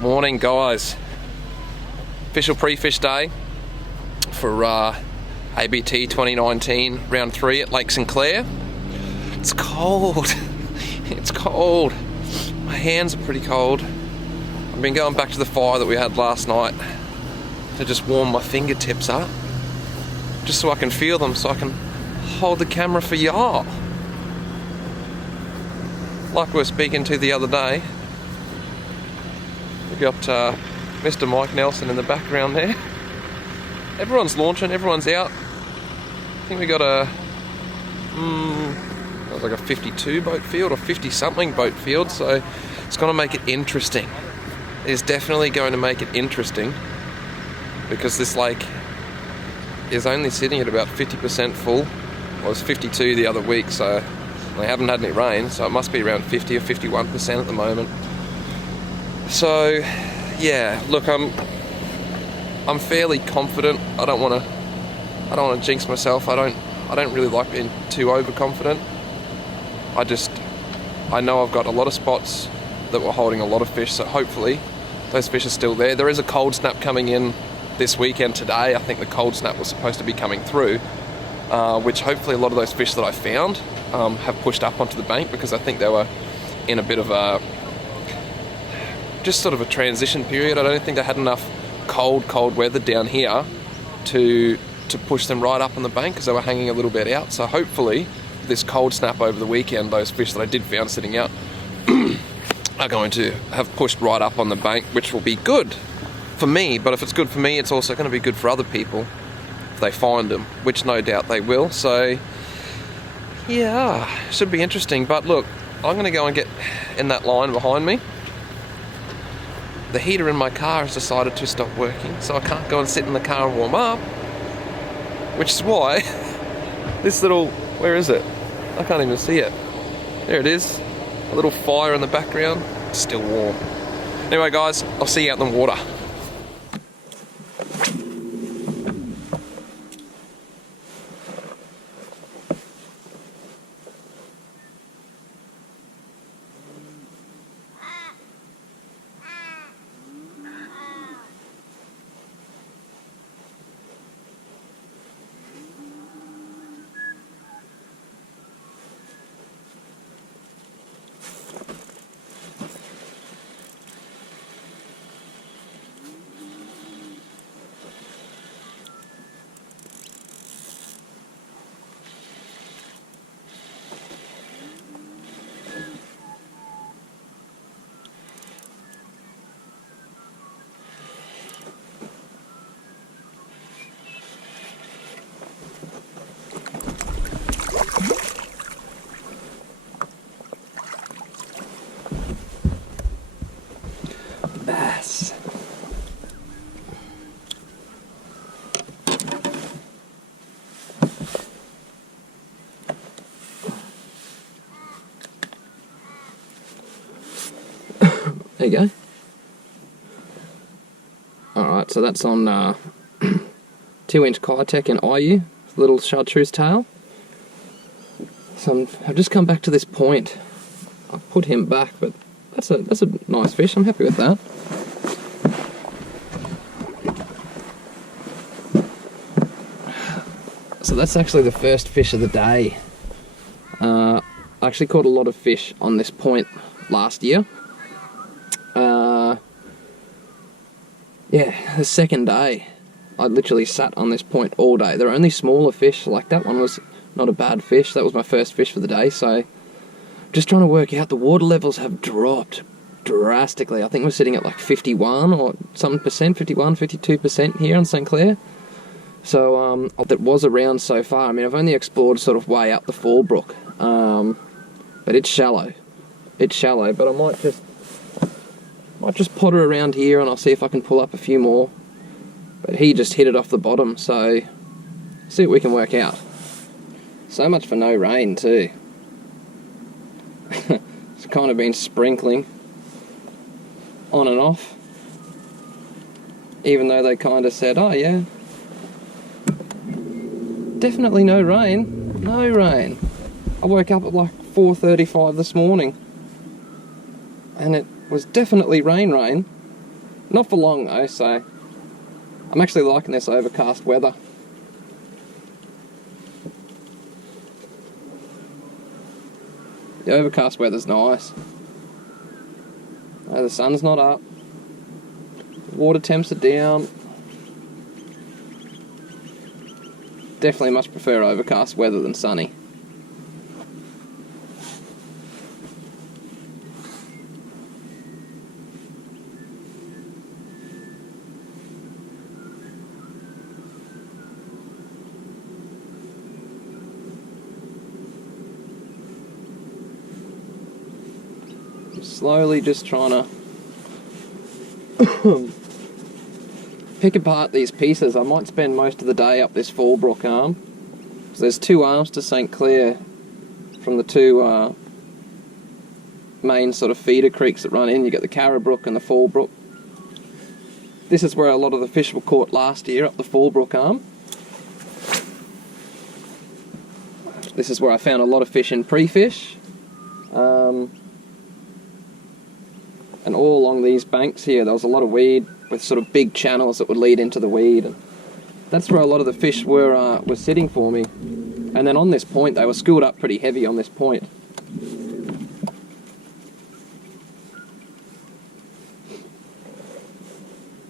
Morning, guys. Official pre-fish day for ABT 2019 round 3 at Lake St Clair. It's cold. It's cold. My hands are pretty cold. I've been going back to the fire that we had last night to just warm my fingertips up, just so I can feel them, so I can hold the camera for y'all. Like we were speaking to the other day, we got Mr. Mike Nelson in the background there. Everyone's launching, everyone's out. I think we got it was like a 52 boat field or 50 something boat field, so it's going to make it interesting. It is definitely going to make it interesting because this lake is only sitting at about 50% full. Well, it was 52 the other week, so they haven't had any rain, so it must be around 50 or 51% at the moment. So yeah, look, I'm fairly confident. I don't want to jinx myself. I don't really like being too overconfident. I know I've got a lot of spots that were holding a lot of fish, so hopefully those fish are still there. There is a cold snap coming in this weekend today. I think the cold snap was supposed to be coming through, which hopefully a lot of those fish that I found have pushed up onto the bank, because I think they were in a bit of a just sort of a transition period. I don't think they had enough cold weather down here to push them right up on the bank, because they were hanging a little bit out. So hopefully this cold snap over the weekend, those fish that I did found sitting out are going to have pushed right up on the bank, which will be good for me. But if it's good for me, it's also going to be good for other people if they find them, which no doubt they will. So yeah, should be interesting. But look, I'm going to go and get in that line behind me. The heater in my car has decided to stop working, so I can't go and sit in the car and warm up, which is why this little, where is it? I can't even see it. There it is. A little fire in the background. It's still warm. Anyway, guys, I'll see you out in the water. Bass. There you go. Alright, so that's on 2-inch Kitech and IU, little chartreuse tail. So I've just come back to this point. I've put him back, but that's a nice fish. I'm happy with that. So that's actually the first fish of the day. I actually caught a lot of fish on this point last year. Yeah, the second day, I literally sat on this point all day. There are only smaller fish, like that one was not a bad fish. That was my first fish for the day, so just trying to work out, the water levels have dropped drastically. I think we're sitting at like 51 or some percent, 51, 52% here on St Clair. So that was around so far. I mean, I've only explored sort of way up the Fallbrook, but it's shallow. It's shallow, but I might just potter around here and I'll see if I can pull up a few more. But he just hit it off the bottom, so see what we can work out. So much for no rain too. It's kind of been sprinkling on and off, even though they kind of said, oh yeah, definitely no rain. No rain. I woke up at like 4:35 this morning and it was definitely rain. Not for long though, so I'm actually liking this overcast weather. The overcast weather's nice. The sun's not up. Water temps are down. Definitely much prefer overcast weather than sunny. Slowly just trying to pick apart these pieces. I might spend most of the day up this Fallbrook arm. So there's two arms to St Clair from the two main sort of feeder creeks that run in. You got the Carrabrook and the Fallbrook. This is where a lot of the fish were caught last year, up the Fallbrook arm. This is where I found a lot of fish in pre-fish. And all along these banks here, there was a lot of weed with sort of big channels that would lead into the weed. And that's where a lot of the fish were sitting for me. And then on this point, they were schooled up pretty heavy on this point.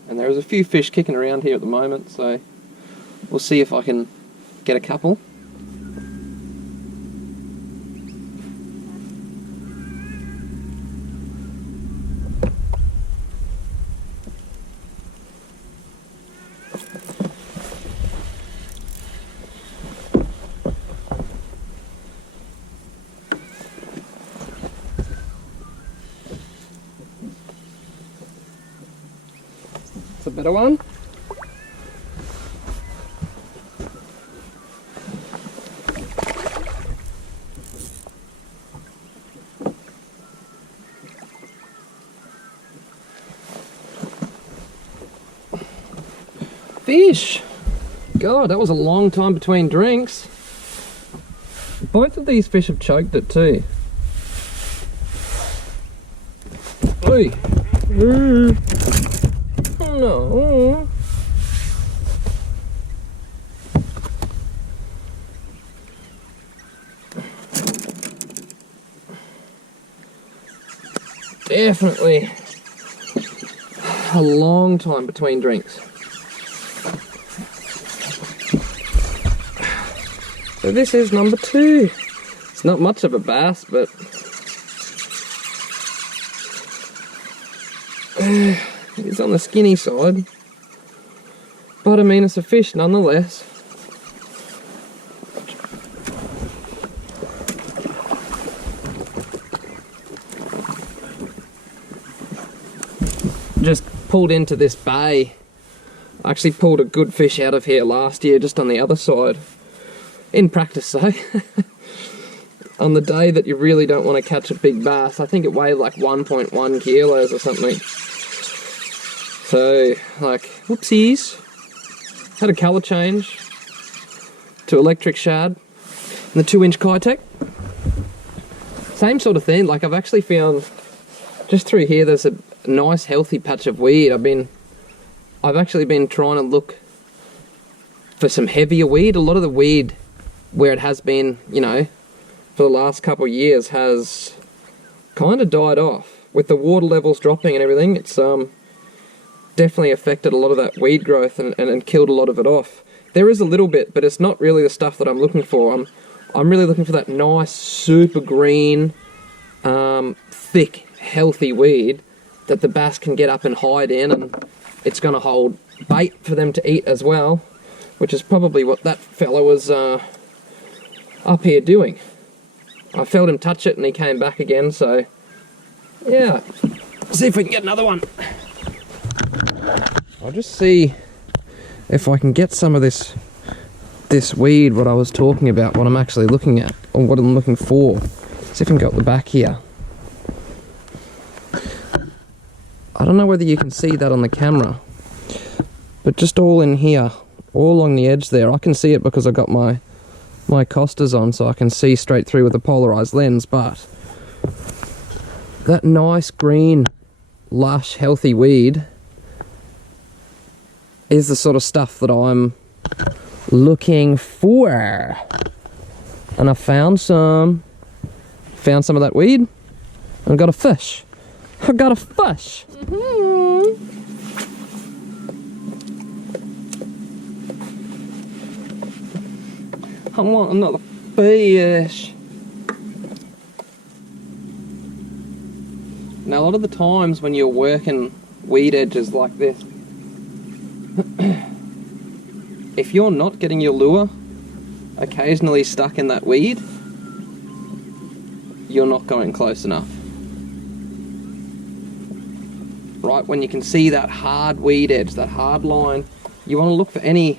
And there's a few fish kicking around here at the moment, so we'll see if I can get a couple. A better one. Fish! God, that was a long time between drinks. Both of these fish have choked it too. Oi! No. Definitely a long time between drinks. So this is number 2. It's not much of a bass, but it's on the skinny side, but I mean it's a fish nonetheless. Just pulled into this bay. I actually pulled a good fish out of here last year just on the other side. In practice though. On the day that you really don't want to catch a big bass. I think it weighed like 1.1 kilos or something. So, like, whoopsies. Had a colour change to electric shad and the 2-inch Kitech. Same sort of thing, like I've actually found, just through here there's a nice healthy patch of weed. I've actually been trying to look for some heavier weed. A lot of the weed where it has been, you know, for the last couple of years has kind of died off. With the water levels dropping and everything, it's definitely affected a lot of that weed growth and killed a lot of it off. There is a little bit, but it's not really the stuff that I'm looking for. I'm really looking for that nice, super green, thick, healthy weed that the bass can get up and hide in, and it's going to hold bait for them to eat as well, which is probably what that fella was up here doing. I felt him touch it and he came back again, so yeah. See if we can get another one. I'll just see if I can get some of this weed, what I was talking about, what I'm actually looking at, or what I'm looking for. See if I can go up the back here. I don't know whether you can see that on the camera, but just all in here, all along the edge there, I can see it because I got my Costas on, so I can see straight through with a polarized lens. But that nice green, lush, healthy weed is the sort of stuff that I'm looking for. And I found some of that weed, and I got a fish. I got a fish. I want another fish. Now, a lot of the times when you're working weed edges like this, if you're not getting your lure occasionally stuck in that weed, you're not going close enough. Right, when you can see that hard weed edge, that hard line, you want to look for any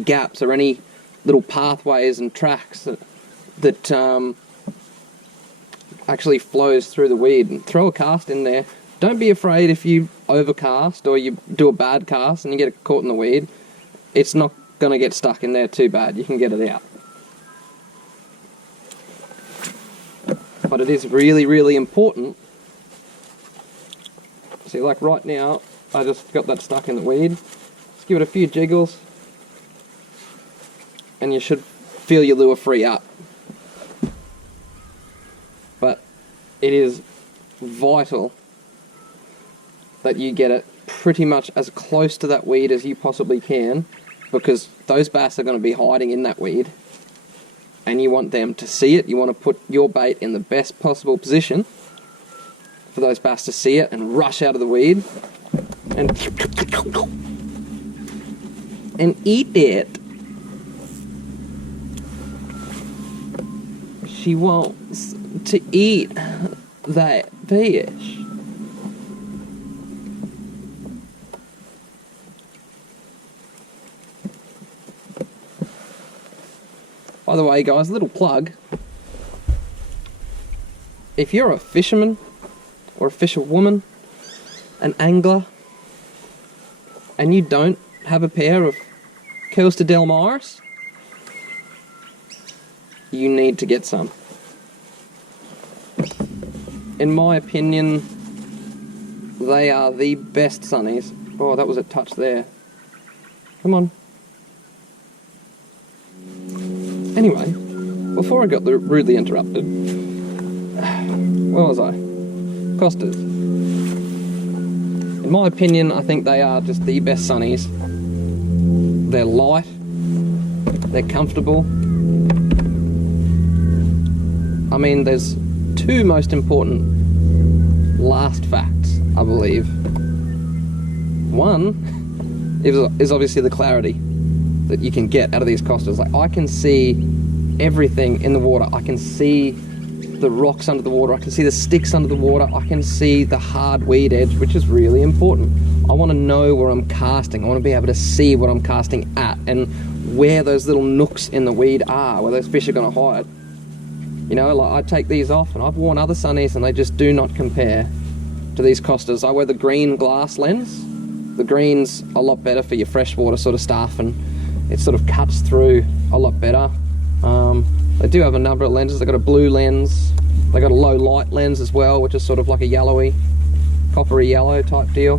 gaps or any little pathways and tracks that actually flows through the weed, and throw a cast in there. Don't be afraid if you overcast or you do a bad cast and you get caught in the weed. It's not going to get stuck in there too bad. You can get it out. But it is really, really important. See, like right now, I just got that stuck in the weed. Just give it a few jiggles, and you should feel your lure free up. But it is vital that you get it pretty much as close to that weed as you possibly can, because those bass are going to be hiding in that weed, and you want them to see it. You want to put your bait in the best possible position for those bass to see it and rush out of the weed and eat it. She wants to eat that fish. By the way, guys, a little plug. If you're a fisherman or a fisherwoman, an angler, and you don't have a pair of Costa del Maris, you need to get some. In my opinion, they are the best sunnies. Oh, that was a touch there. Come on. Anyway, before I got rudely interrupted, where was I? Costas. In my opinion, I think they are just the best sunnies. They're light, they're comfortable. I mean, there's two most important last facts, I believe. One is obviously the clarity that you can get out of these Costas. Like, I can see everything in the water. I can see the rocks under the water. I can see the sticks under the water. I can see the hard weed edge, which is really important. I want to know where I'm casting. I want to be able to see what I'm casting at and where those little nooks in the weed are, where those fish are going to hide. You know, like, I take these off, and I've worn other sunnies, and they just do not compare to these Costas. I wear the green glass lens. The green's a lot better for your freshwater sort of stuff, and it sort of cuts through a lot better. They do have a number of lenses. They've got a blue lens. They've got a low light lens as well, which is sort of like a yellowy, coppery yellow type deal,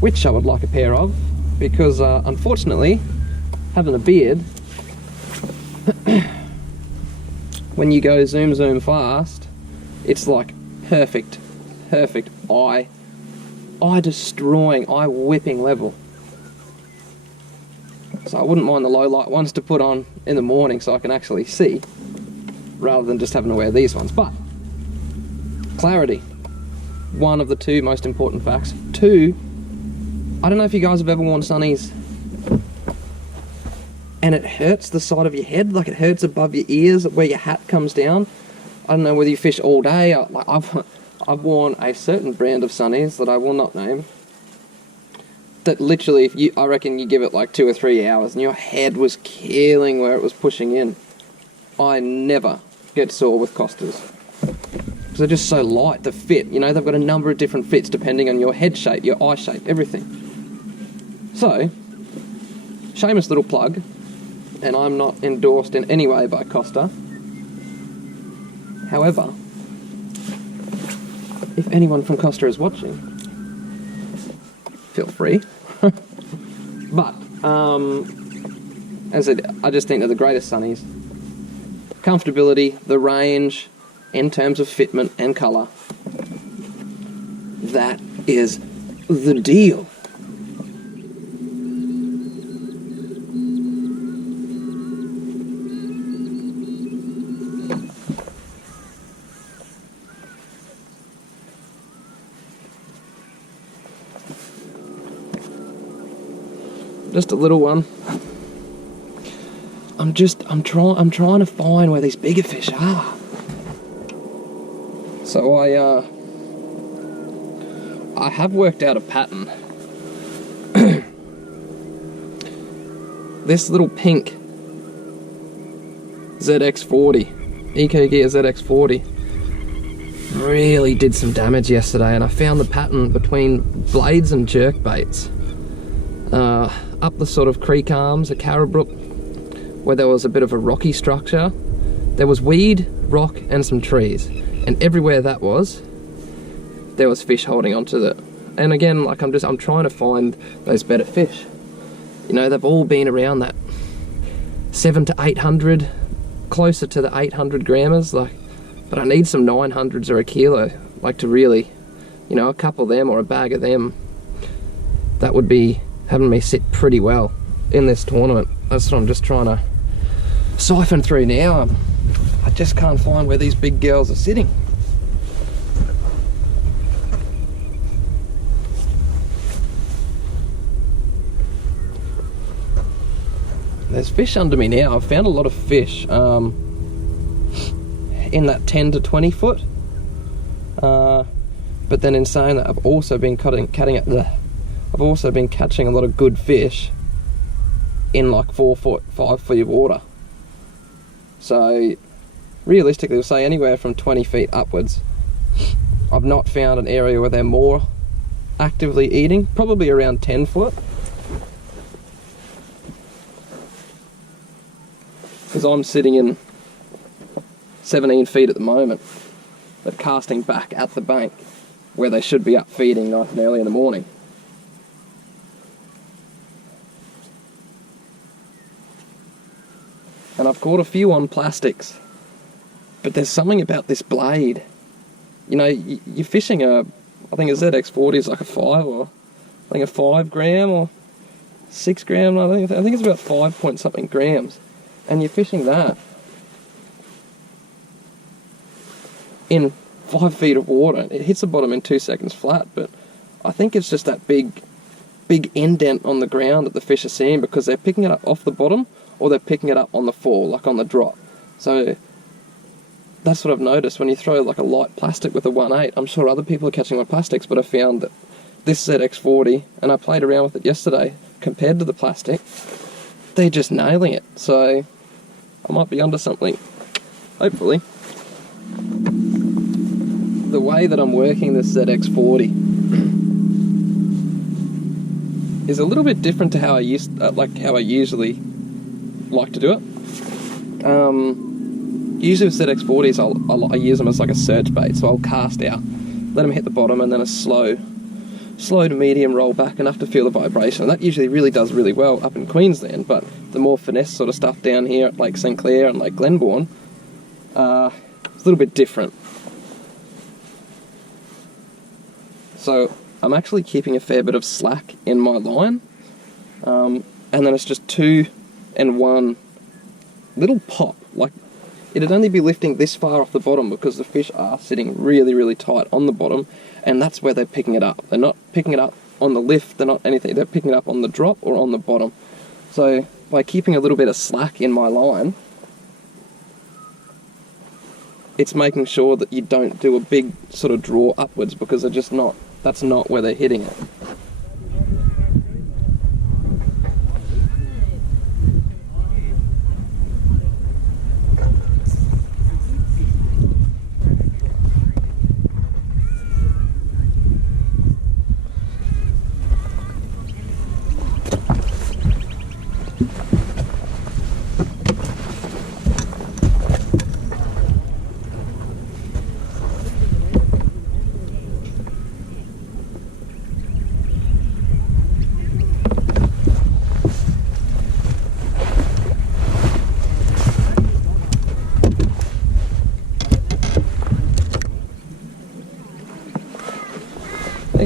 which I would like a pair of, because unfortunately, having a beard, when you go zoom fast, it's like perfect eye destroying, eye whipping level. So I wouldn't mind the low light ones to put on in the morning so I can actually see, rather than just having to wear these ones. But clarity, one of the two most important facts. Two, I don't know if you guys have ever worn sunnies and it hurts the side of your head, like it hurts above your ears where your hat comes down. I don't know whether you fish all day. I've worn a certain brand of sunnies that I will not name, that literally, I reckon you give it like 2 or 3 hours and your head was killing where it was pushing in. I never get sore with Costas, because they're just so light, the fit. You know, they've got a number of different fits depending on your head shape, your eye shape, everything. So, shameless little plug, and I'm not endorsed in any way by Costa. However, if anyone from Costa is watching, feel free. But, as I said, I just think they're the greatest sunnies. Comfortability, the range, in terms of fitment and colour, that is the deal. Just a little one. I'm trying to find where these bigger fish are. So I have worked out a pattern. This little pink ZX40, Eco Gear ZX40, really did some damage yesterday, and I found the pattern between blades and jerk baits. Up the sort of creek arms at Carrabrook, where there was a bit of a rocky structure, there was weed, rock and some trees, and everywhere that was, there was fish holding onto it. And again, like I'm trying to find those better fish. You know, they've all been around that 700 to 800, closer to the 800 grammers, like, but I need some 900s or a kilo, like to really, you know, a couple of them or a bag of them, that would be having me sit pretty well in this tournament. That's what I'm just trying to siphon through now. I just can't find where these big girls are sitting. There's fish under me now. I've found a lot of fish in that 10 to 20 foot. But then in saying that, I've also been I've also been catching a lot of good fish in like 4 foot, 5 feet of water. So realistically, we'll say anywhere from 20 feet upwards. I've not found an area where they're more actively eating, probably around 10 foot. Because I'm sitting in 17 feet at the moment, but casting back at the bank where they should be up feeding nice and early in the morning. And I've caught a few on plastics, but there's something about this blade. You know, you're fishing I think a ZX40 is like a 5 gram or 6 gram, I think it's about 5 point something grams. And you're fishing that in 5 feet of water. It hits the bottom in 2 seconds flat, but I think it's just that big indent on the ground that the fish are seeing, because they're picking it up off the bottom or they're picking it up on the fall, like on the drop. So that's what I've noticed when you throw like a light plastic with a 1/8. I'm sure other people are catching on plastics, but I found that this ZX40, and I played around with it yesterday, compared to the plastic, they're just nailing it. So I might be onto something, hopefully. The way that I'm working this ZX40 is a little bit different to how I usually like to do it. Usually with ZX40s, I use them as like a search bait, so I'll cast out, let them hit the bottom, and then a slow to medium roll back, enough to feel the vibration. And that usually really does really well up in Queensland, but the more finesse sort of stuff down here at Lake St Clair and Lake Glenbourne, it's a little bit different. So I'm actually keeping a fair bit of slack in my line, and then it's just 2 and 1 little pop. Like, it'd only be lifting this far off the bottom because the fish are sitting really, really tight on the bottom, and that's where they're picking it up. They're not picking it up on the lift, they're not anything, they're picking it up on the drop or on the bottom. So by keeping a little bit of slack in my line, it's making sure that you don't do a big sort of draw upwards, because they're just not, that's not where they're hitting it.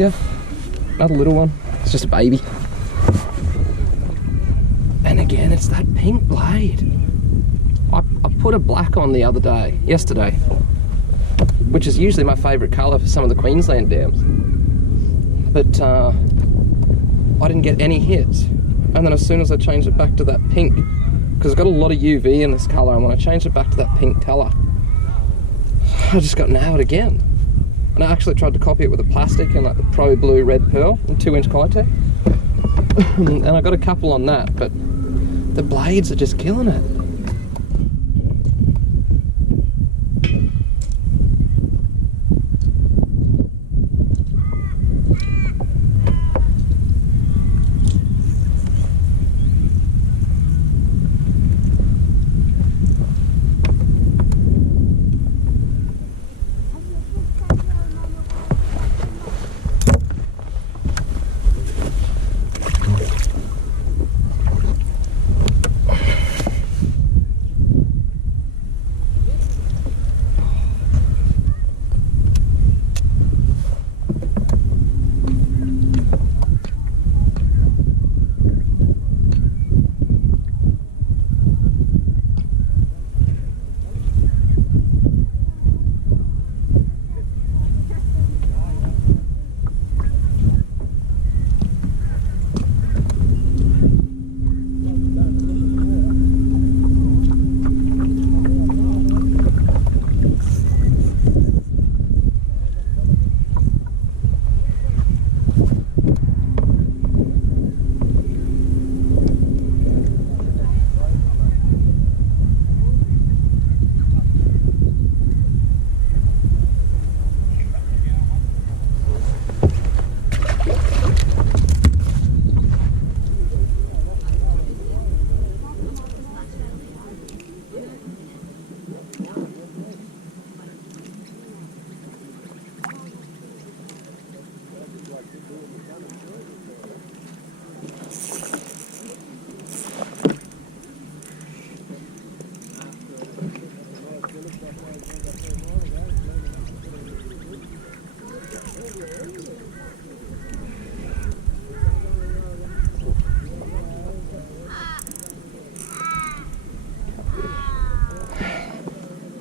here. Another little one. It's just a baby. And again, it's that pink blade. I put a black on the other day, yesterday, which is usually my favourite colour for some of the Queensland dams. But I didn't get any hits. And then as soon as I changed it back to that pink, because it's got a lot of UV in this colour, and when I changed it back to that pink colour, I just got nailed again. And I actually tried to copy it with a plastic and like the Pro Blue Red Pearl and 2-inch Kitec. And I got a couple on that, but the blades are just killing it.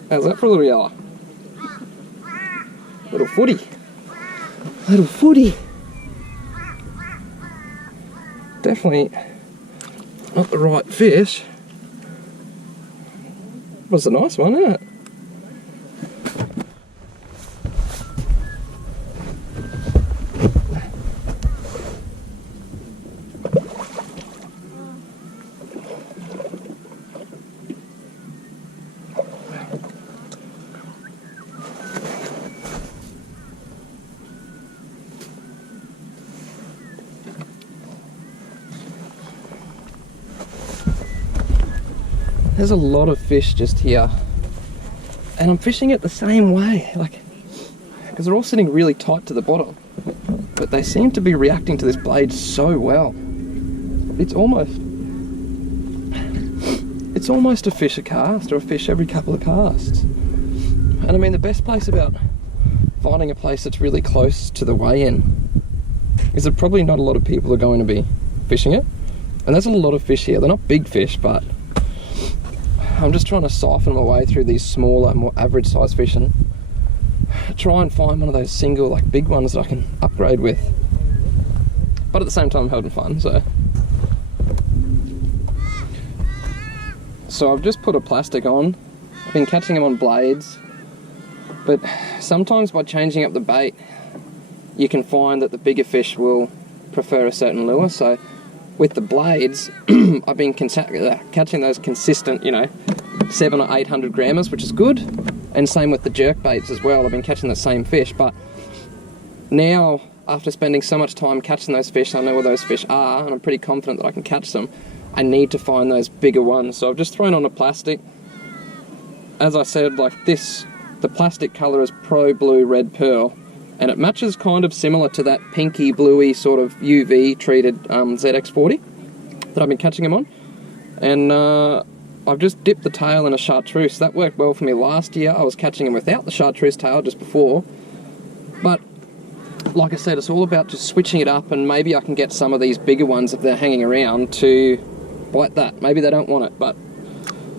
How's that for a little yellow? Little footy. Little footy. Definitely not the right fish. Was a nice one, isn't it? There's a lot of fish just here, and I'm fishing it the same way, like, because they're all sitting really tight to the bottom, but they seem to be reacting to this blade so well. It's almost a fish a cast, or a fish every couple of casts. And I mean, the best place about finding a place that's really close to the weigh-in is that probably not a lot of people are going to be fishing it, and there's a lot of fish here. They're not big fish, but I'm just trying to siphon my way through these smaller, more average size fish and try and find one of those single, like, big ones that I can upgrade with. But at the same time, I'm having fun, so I've just put a plastic on. I've been catching them on blades, but sometimes by changing up the bait, you can find that the bigger fish will prefer a certain lure. So with the blades, I've been catching those consistent, 700 or 800 grammers, which is good. And same with the jerk baits as well. I've been catching the same fish, but now, after spending so much time catching those fish, I know where those fish are, and I'm pretty confident that I can catch them. I need to find those bigger ones. So I've just thrown on a plastic. As I said, like this, the plastic colour is Pro Blue Red Pearl, and it matches kind of similar to that pinky bluey sort of UV treated ZX40 that I've been catching them on. And I've just dipped the tail in a chartreuse. That worked well for me last year. I was catching them without the chartreuse tail just before, but like I said, it's all about just switching it up, and maybe I can get some of these bigger ones, if they're hanging around, to bite that. Maybe they don't want it, but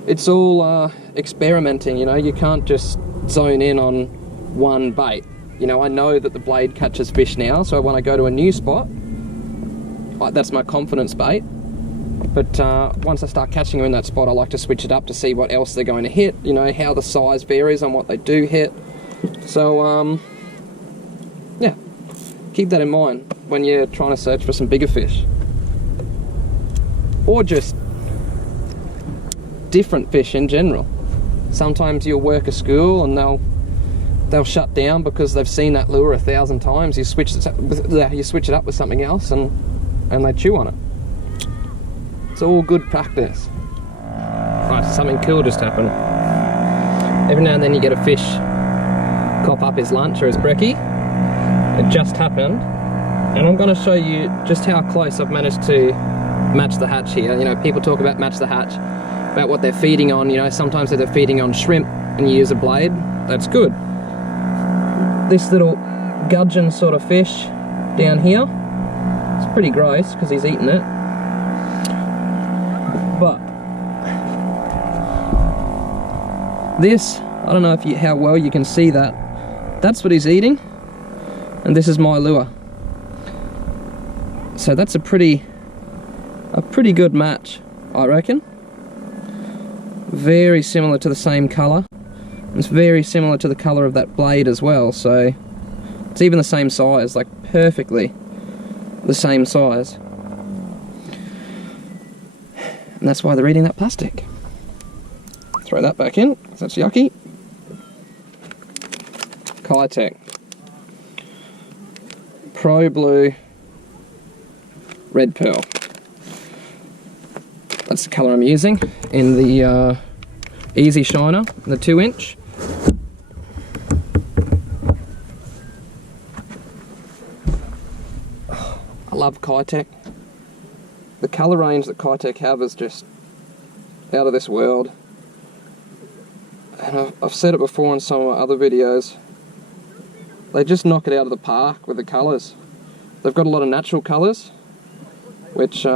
it's all experimenting, you know. You can't just zone in on one bait. You know, I know that the blade catches fish now, so when I go to a new spot, that's my confidence bait. But once I start catching them in that spot, I like to switch it up to see what else they're going to hit, you know, how the size varies on what they do hit. So, yeah, keep that in mind when you're trying to search for some bigger fish. Or just different fish in general. Sometimes you'll work a school and they'll shut down because they've seen that lure 1,000 times. You switch it up with something else and they chew on it. It's all good practice. Right, something cool just happened. Every now and then you get a fish cop up his lunch or his brekkie. It just happened, and I'm going to show you just how close I've managed to match the hatch here. You know, people talk about match the hatch, about what they're feeding on. You know, sometimes if they're feeding on shrimp and you use a blade, that's good. This little gudgeon sort of fish down here, it's pretty gross because he's eating it. But this, I don't know if how well you can see that. That's what he's eating, and this is my lure. So that's a pretty good match, I reckon. Very similar to the same colour. It's very similar to the colour of that blade as well, so it's even the same size, like perfectly the same size. And that's why they're eating that plastic. Throw that back in, because that's yucky. Keeghan. Pro Blue Red Pearl. That's the colour I'm using in the Easy Shiner, the 2-inch. I love Keeghan. The colour range that Keeghan have is just out of this world. And I've said it before in some of my other videos. They just knock it out of the park with the colours. They've got a lot of natural colours, which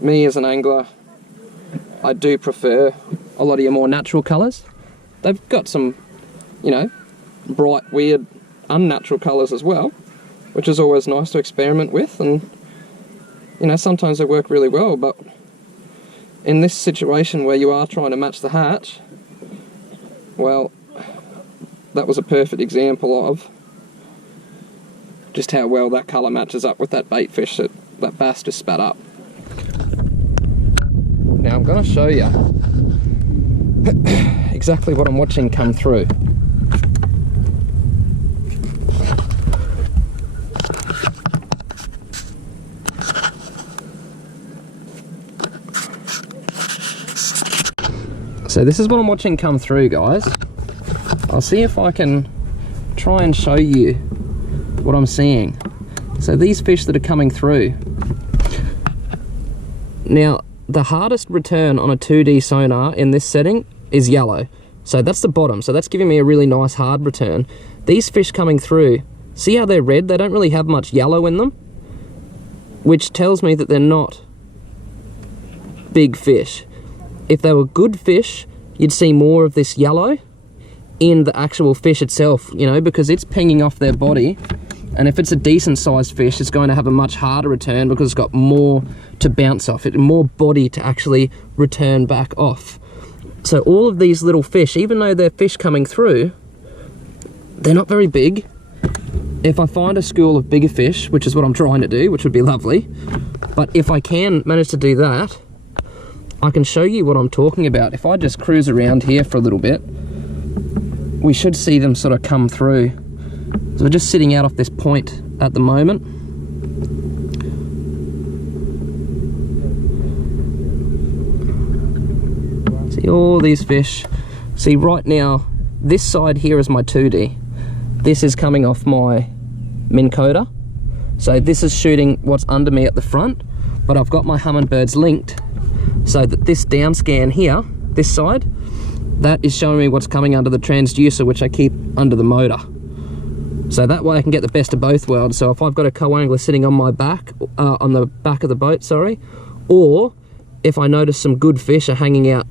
me as an angler, I do prefer a lot of your more natural colours. They've got some, you know, bright, weird, unnatural colours as well, which is always nice to experiment with, and you know, sometimes they work really well, but in this situation where you are trying to match the hatch, well, that was a perfect example of just how well that colour matches up with that bait fish that bass just spat up. Now I'm going to show you exactly what I'm watching come through. So this is what I'm watching come through, guys. I'll see if I can try and show you what I'm seeing. So these fish that are coming through. Now, the hardest return on a 2D sonar in this setting is yellow. So that's the bottom. So that's giving me a really nice hard return. These fish coming through, see how they're red? They don't really have much yellow in them, which tells me that they're not big fish. If they were good fish, you'd see more of this yellow in the actual fish itself, you know, because it's pinging off their body. And if it's a decent sized fish, it's going to have a much harder return because it's got more to bounce off it, more body to actually return back off. So all of these little fish, even though they're fish coming through, they're not very big. If I find a school of bigger fish, which is what I'm trying to do, which would be lovely, but if I can manage to do that, I can show you what I'm talking about. If I just cruise around here for a little bit, we should see them sort of come through. So we're just sitting out off this point at the moment. See all these fish. See right now, this side here is my 2D. This is coming off my Minn Kota. So this is shooting what's under me at the front, but I've got my hummingbirds linked so that this down scan here, this side, that is showing me what's coming under the transducer, which I keep under the motor. So that way I can get the best of both worlds. So if I've got a co-angler sitting on my back, on the back of the boat, sorry, or if I notice some good fish are hanging out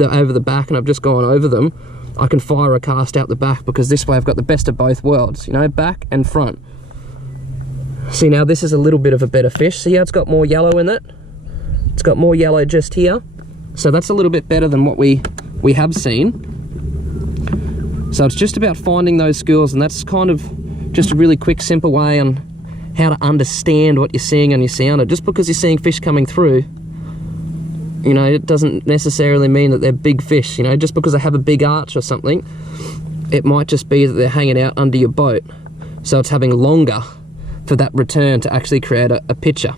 over the back and I've just gone over them, I can fire a cast out the back, because this way I've got the best of both worlds, you know, back and front. See, now this is a little bit of a better fish. See how it's got more yellow in it? It's got more yellow just here. So that's a little bit better than what we have seen. So it's just about finding those skills, and that's kind of just a really quick, simple way on how to understand what you're seeing on your sounder. Just because you're seeing fish coming through, you know, it doesn't necessarily mean that they're big fish. You know, just because they have a big arch or something, it might just be that they're hanging out under your boat. So it's having longer for that return to actually create a picture.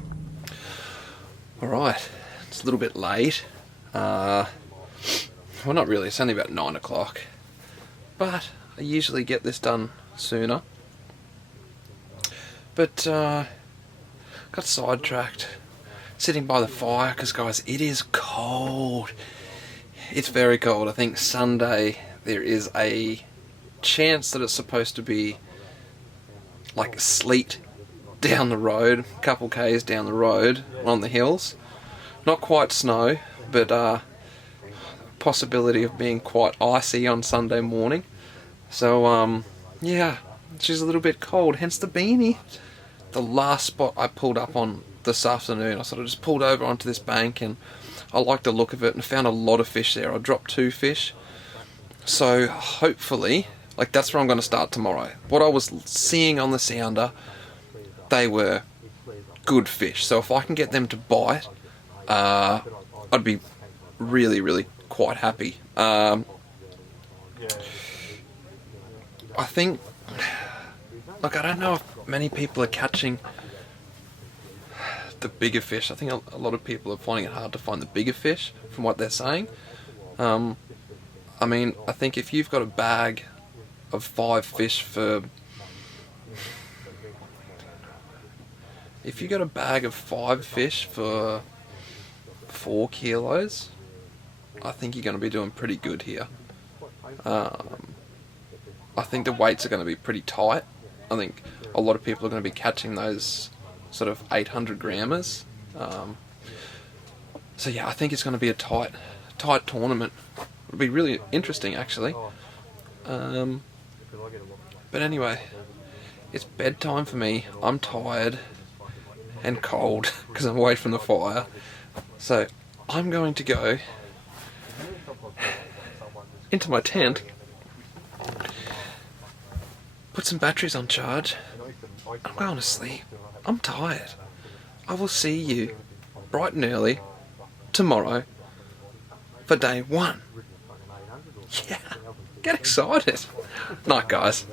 All right, it's a little bit late. Well, not really, it's only about 9 o'clock. But I usually get this done sooner. But got sidetracked sitting by the fire, because guys, it is cold. It's very cold. I think Sunday there is a chance that it's supposed to be like sleet down the road, a couple k's down the road on the hills. Not quite snow, but possibility of being quite icy on Sunday morning. So yeah, she's a little bit cold, hence the beanie. The last spot I pulled up on this afternoon, I sort of just pulled over onto this bank, and I liked the look of it and found a lot of fish there. I dropped 2 fish. So hopefully, like, that's where I'm going to start tomorrow. What I was seeing on the sounder, they were good fish. So if I can get them to bite, I'd be really, really quite happy. I think, like, I don't know if many people are catching the bigger fish. I think a lot of people are finding it hard to find the bigger fish from what they're saying. I mean, I think if you've got a bag of 5 fish for... If you got a bag of 5 fish for 4 kilos, I think you're going to be doing pretty good here. I think the weights are going to be pretty tight. I think a lot of people are going to be catching those sort of 800 grammers. So yeah, I think it's going to be a tight tournament. It'll be really interesting, actually. But anyway, it's bedtime for me. I'm tired and cold because I'm away from the fire. So I'm going to go into my tent, put some batteries on charge. I'm going to sleep. I'm tired. I will see you bright and early tomorrow for day 1. Yeah, get excited. Night, guys.